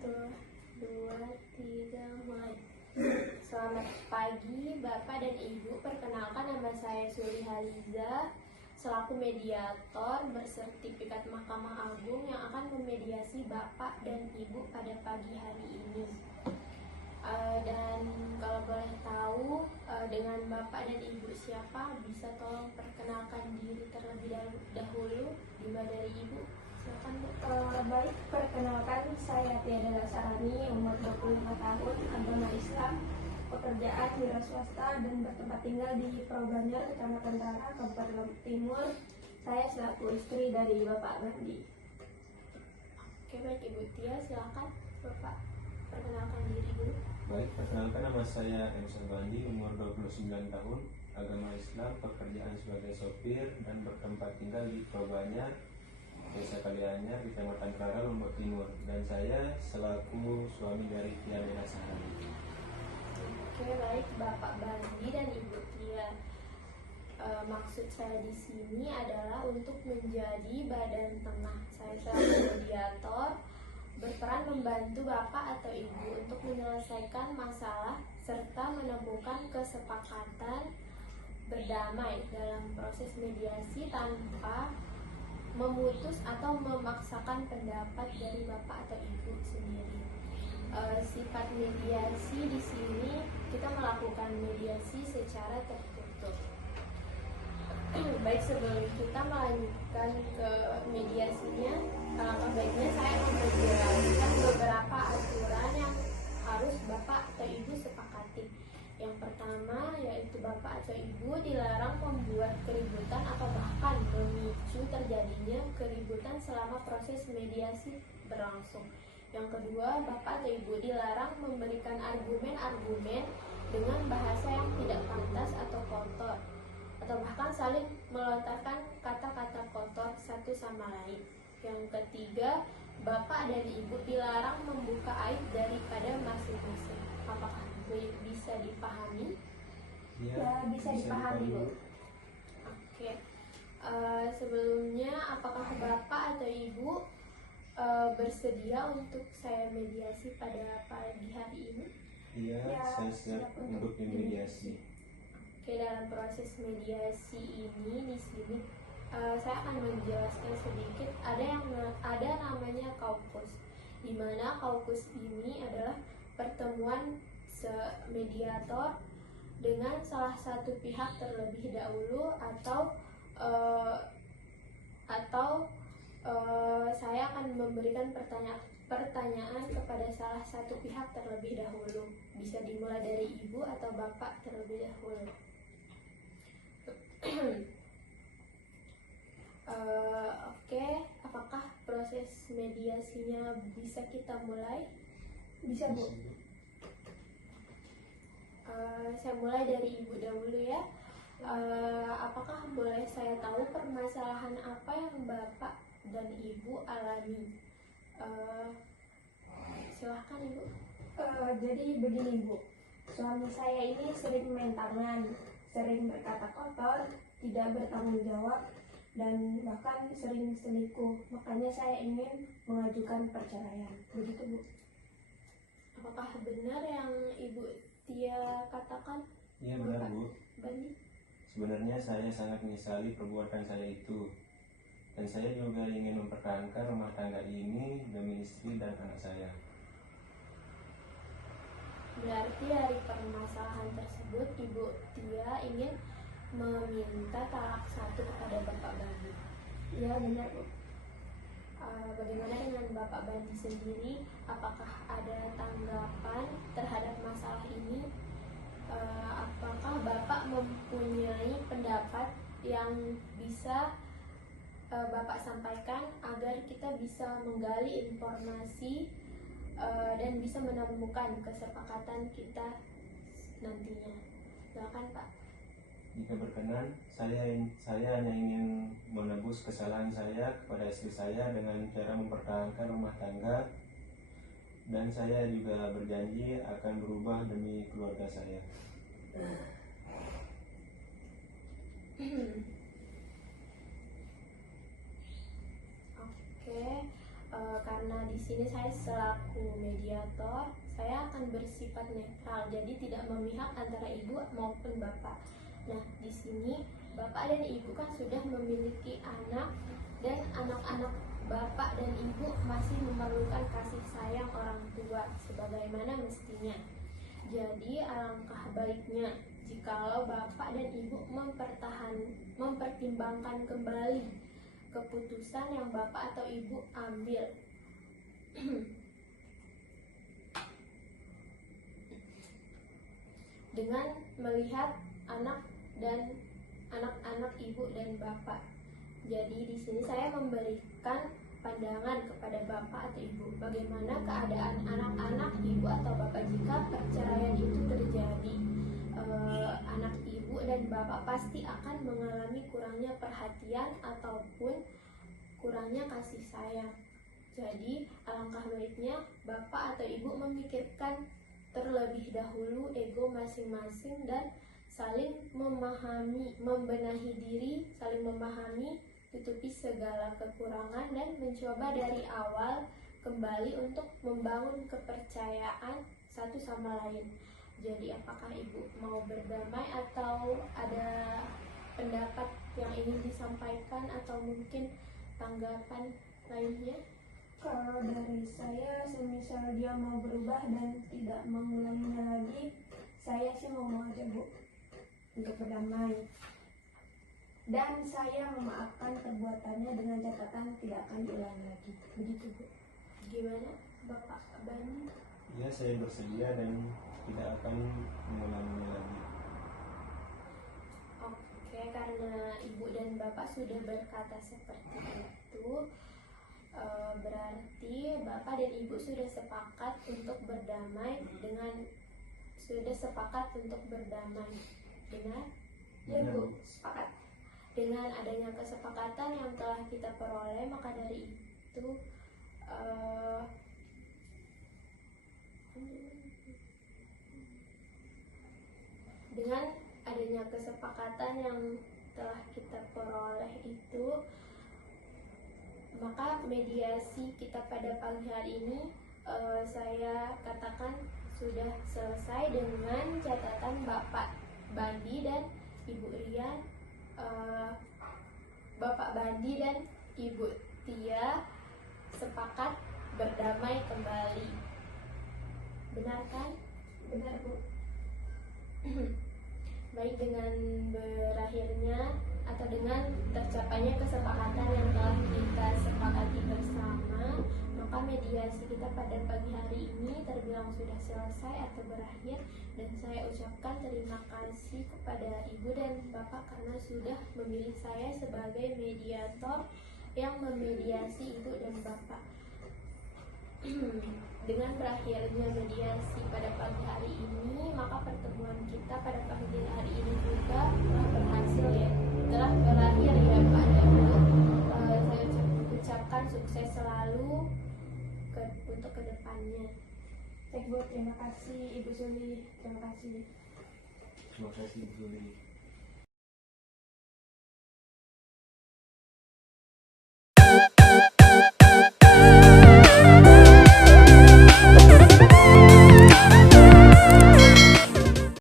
Satu, dua, tiga, mulai. Selamat pagi Bapak dan Ibu, perkenalkan nama saya Suri Haliza selaku mediator bersertifikat Mahkamah Agung yang akan memediasi Bapak dan Ibu pada pagi hari ini. Dan kalau boleh tahu dengan Bapak dan Ibu siapa, bisa tolong perkenalkan diri terlebih dahulu. Dimulai dari Ibu, silakan Bu. Baik, perkenalkan saya Tiada Lasarani, umur 25 tahun, agama Islam, pekerjaan wira swasta dan bertempat tinggal di Probanjar, Kecamatan Tara, Kabupaten Lombok Timur. Saya selaku istri dari Bapak Bandi. Oke, baik Ibu Tia, silakan Bapak perkenalkan diri dulu. Baik, perkenalkan nama saya Emsa Bandi, umur 29 tahun, agama Islam, pekerjaan sebagai sopir dan bertempat tinggal di Probanjar, Desa Kalianyar, Kecamatan Tara, Lombok Timur. Dan saya selaku suami dari Tia Dela Sahari. Oke, baik Bapak Bandi dan Ibu Tia. Maksud saya di sini adalah untuk menjadi badan tengah. Saya selaku mediator berperan membantu Bapak atau Ibu untuk menyelesaikan masalah serta menemukan kesepakatan berdamai dalam proses mediasi tanpa memutus atau memaksakan pendapat dari Bapak atau Ibu sendiri. Sifat mediasi di sini kita melakukan mediasi secara tertutup. Baik, sebelum kita melanjutkan ke mediasinya, alangkah baiknya saya akan menjelaskan beberapa aturan yang harus Bapak atau Ibu sepakati. Yang pertama yaitu Bapak atau Ibu dilarang membuat keributan atau bahkan memicu terjadinya keributan selama proses mediasi berlangsung. Yang kedua, Bapak atau Ibu dilarang memberikan argumen-argumen dengan bahasa yang tidak pantas atau kotor, atau bahkan saling melontarkan kata-kata kotor satu sama lain. Yang ketiga, Bapak dan Ibu dilarang membuka aib daripada masing-masing. Apakah bisa dipahami? Ya, bisa dipahami, Bu. Oke. Sebelumnya, apakah Bapak atau Ibu bersedia untuk saya mediasi pada pagi hari ini? Iya, Ya, saya siap untuk dimediasi. Oke, dalam proses mediasi ini di sini saya akan menjelaskan sedikit. Ada namanya kaukus, di mana kaukus ini adalah pertemuan mediator dengan salah satu pihak terlebih dahulu atau saya akan memberikan pertanyaan kepada salah satu pihak terlebih dahulu. Bisa dimulai dari Ibu atau Bapak terlebih dahulu. Oke, apakah proses mediasinya bisa kita mulai? Bisa, Bu. Saya mulai dari Ibu dahulu ya. Apakah boleh saya tahu permasalahan apa yang Bapak dan Ibu alami? Silahkan Ibu. Jadi begini, Bu. Suami saya ini sering main tangan, sering berkata kotor, tidak bertanggung jawab, dan bahkan sering selingkuh. Makanya saya ingin mengajukan perceraian. Begitu, Bu. Apakah benar yang Ibu Tia katakan? Iya benar, Bu. Bandi? Sebenarnya saya sangat menyesali perbuatan saya itu. Dan saya juga ingin mempertahankan rumah tangga ini demi istri dan anak saya. Berarti dari permasalahan tersebut Ibu Tia ingin meminta talak satu kepada Bapak Bandi. Ya, benar, Bu. Bagaimana dengan Bapak Bandi sendiri? Apakah ada tanggapan terhadap masalah ini? Apakah Bapak mempunyai pendapat yang bisa Bapak sampaikan agar kita bisa menggali informasi dan bisa menemukan kesepakatan kita nantinya? Silakan Pak. Jika berkenan, saya hanya ingin menebus kesalahan saya kepada istri saya dengan cara mempertahankan rumah tangga, dan saya juga berjanji akan berubah demi keluarga saya. Oke, karena di di sini saya selaku mediator, saya akan bersifat netral, jadi tidak memihak antara ibu maupun bapak. Nah, di sini bapak dan ibu kan sudah memiliki anak, dan anak-anak bapak dan ibu masih memerlukan kasih sayang orang tua sebagaimana mestinya. Jadi alangkah baiknya jikalau bapak dan ibu mempertimbangkan kembali keputusan yang bapak atau ibu ambil. Dengan melihat anak-anak ibu dan bapak. Jadi di sini saya memberikan pandangan kepada bapak atau ibu bagaimana keadaan anak-anak ibu atau bapak jika perceraian itu terjadi. Anak ibu dan bapak pasti akan mengalami kurangnya perhatian ataupun kurangnya kasih sayang. Jadi alangkah baiknya bapak atau ibu memikirkan terlebih dahulu ego masing-masing dan saling memahami, membenahi diri, saling memahami, tutupi segala kekurangan dan mencoba dari awal kembali untuk membangun kepercayaan satu sama lain. Jadi apakah ibu mau berdamai atau ada pendapat yang ingin disampaikan atau mungkin tanggapan lainnya? Kalau dari saya, semisal dia mau berubah dan tidak mengulanginya lagi, saya sih mau aja Bu untuk berdamai. Dan saya memaafkan perbuatannya dengan catatan tidak akan diulangi lagi. Begitu Bu. Gimana Bapak Bani? Ya, saya bersedia dan tidak akan mengulanginya lagi. Oke, karena ibu dan bapak sudah berkata seperti itu, berarti bapak dan ibu sudah sepakat untuk berdamai dengan ya Bu, sepakat. Dengan adanya kesepakatan yang telah kita peroleh, maka dari itu dengan adanya kesepakatan yang telah kita peroleh itu, maka mediasi kita pada pagi hari ini saya katakan sudah selesai dengan catatan Bapak Bandi dan Ibu Rian. Bapak Bandi dan Ibu Tia sepakat berdamai kembali. Benar kan? Benar Bu. Baik, dengan berakhirnya atau dengan tercapainya kesepakatan yang telah kita sepakati bersama, maka mediasi kita pada pagi hari ini terbilang sudah selesai atau berakhir, dan saya ucapkan terima kasih kepada Ibu dan Bapak karena sudah memilih saya sebagai mediator yang memediasi Ibu dan Bapak. Dengan berakhirnya mediasi pada pagi hari ini, maka pertemuan kita pada pagi hari ini juga telah berhasil ya, telah berakhir ya Pak dan Ibu. Saya ucapkan sukses selalu untuk kedepannya. Baik Bu, terima kasih Ibu Suli, terima kasih. Terima kasih Bu Suli.